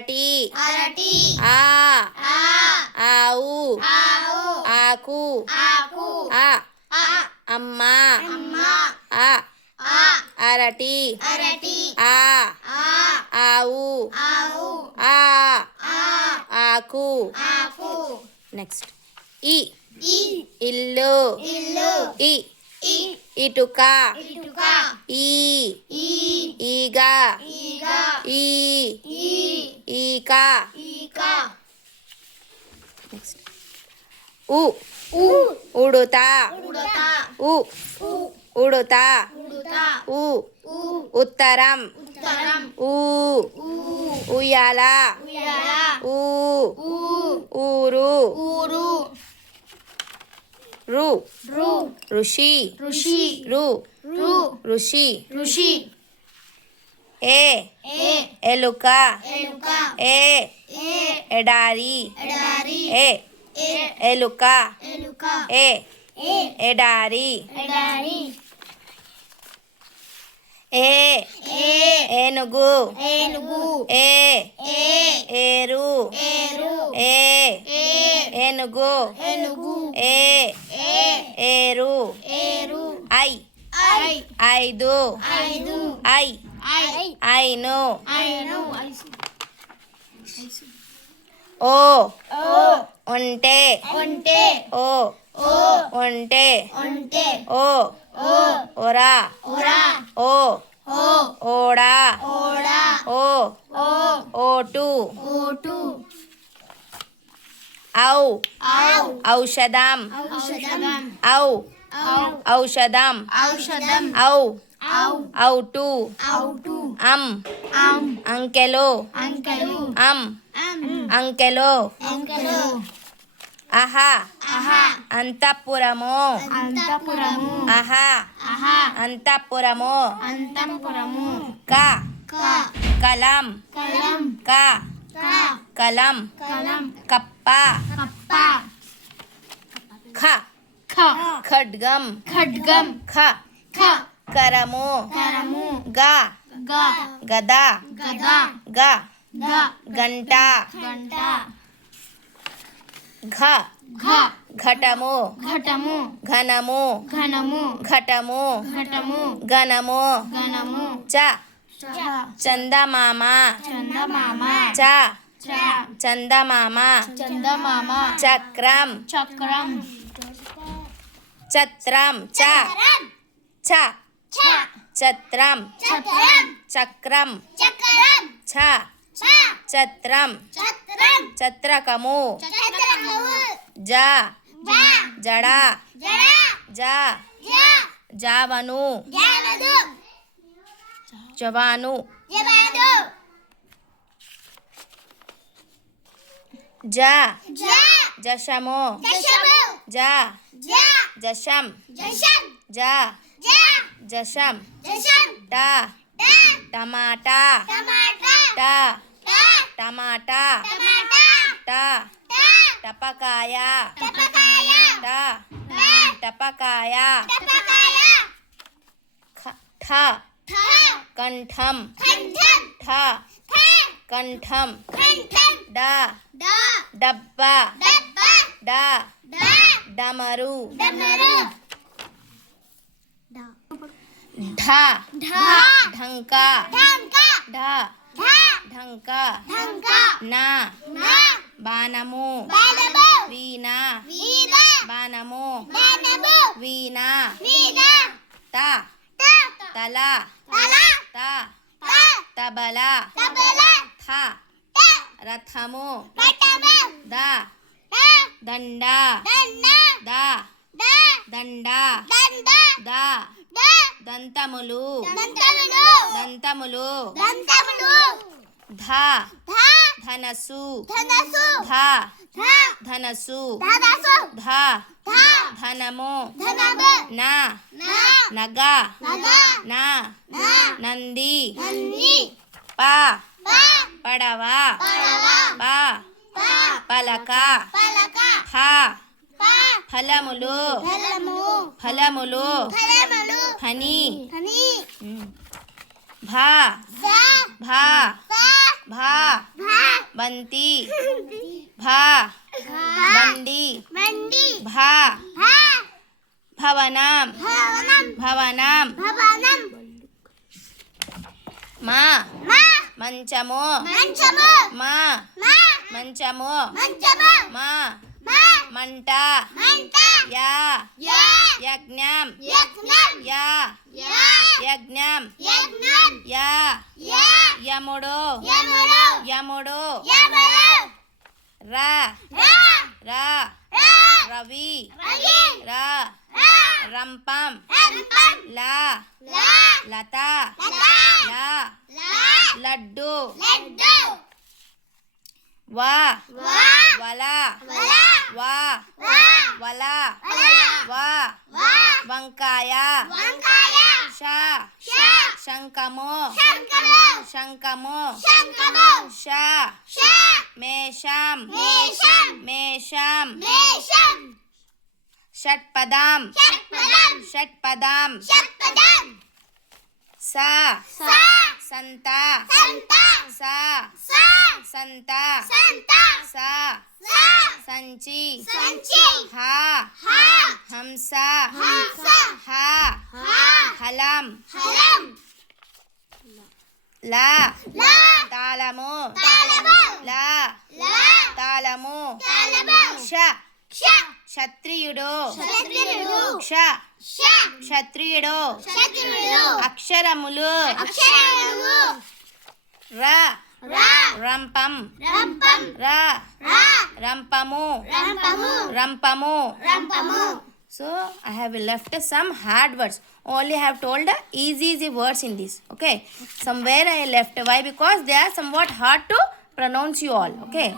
అరటి ఆ ఆవు ఆకు అమ్మ అరటి ఆ ఆవు ఆకు. నెక్స్ట్ ఈ ఇల్లు ఈ ఇటుక ఈ ఈగ ఈ ఈక. నెక్స్ట్ ఉ ఉడుత ఉ ఉడుత ఉ ఉత్తరం ఊ ఉయ్యాల ఊ ఊరు రు ఋషి రు ఋషి ఏ ఎలుక ఏ ఎడారి ఏ ఎలుక ఏ ఎడారి ఏ ఏనుగు ఏ ఏరు ఏ ఏనుగు ఏ ఏరు ఐ ఐదు ఐ ఐను ఓ ఒంటె ఓ ఒంటె ఓ ఓరా ఓ ఓడా ఓ ఓటు ఔ ఔషధం ఔ ఔషధం ఔ ఔటు అం అంకెలు అం అంకెలు అహ అంతఃపురము అహ అంతఃపురము క కలం క కలం కప్ప ఖ ఖడ్గం ఖ కరము గ గద గ గంట ఘ ఘటము ఘనము ఘటము ఘనము చ చందమామ చ చందమామ చక్రం చత్రం చ చత్రం చక్రం ఛ చత్రం చత్రకము జ జడ జ జావను జవాను జ జశము జ జశం జ జశం ట టమాటా ట టమాటా ట టపకాయ ట టపకాయ ఠ కంఠం ఠ కంఠం డ డబ్బా డ డమరు ఢ ఢంకా ఢ ఢంకా నా బాణము వీణ బాణము వీణ త తల త తబల థ రథము ద దండ ద దండ ద దంతములు ధ ధనసు ధ ధనసు ధ ధనము న నగ న నంది ప పడవ ప పలక ఫ ఫలములు ఫని భ భ బంతి భా బండి భా భవనం భవనం మా మంచము మా మంచము మా మంట యా యజ్ఞం యా యజ్ఞం యా యముడు యముడు రా రా రవి రా రంపం లా లత లా లడ్డు వా వల వా వల వా వంకాయ ష శంఖము శంఖము ష మేషం మేషం షట్పదం షట్పదం సా సంత సా సంత సా సంచి హా హంస హా హలం లా తాళము లా తాళము ష క్షత్రియుడు క్ష క్షత్రియుడు అక్షరములు ర రంపం ర రంపము రంపము. So I have left some hard words. Only I have told the easy words in this. Okay. Somewhere I left. Why? Because they are somewhat hard to pronounce you all. Okay.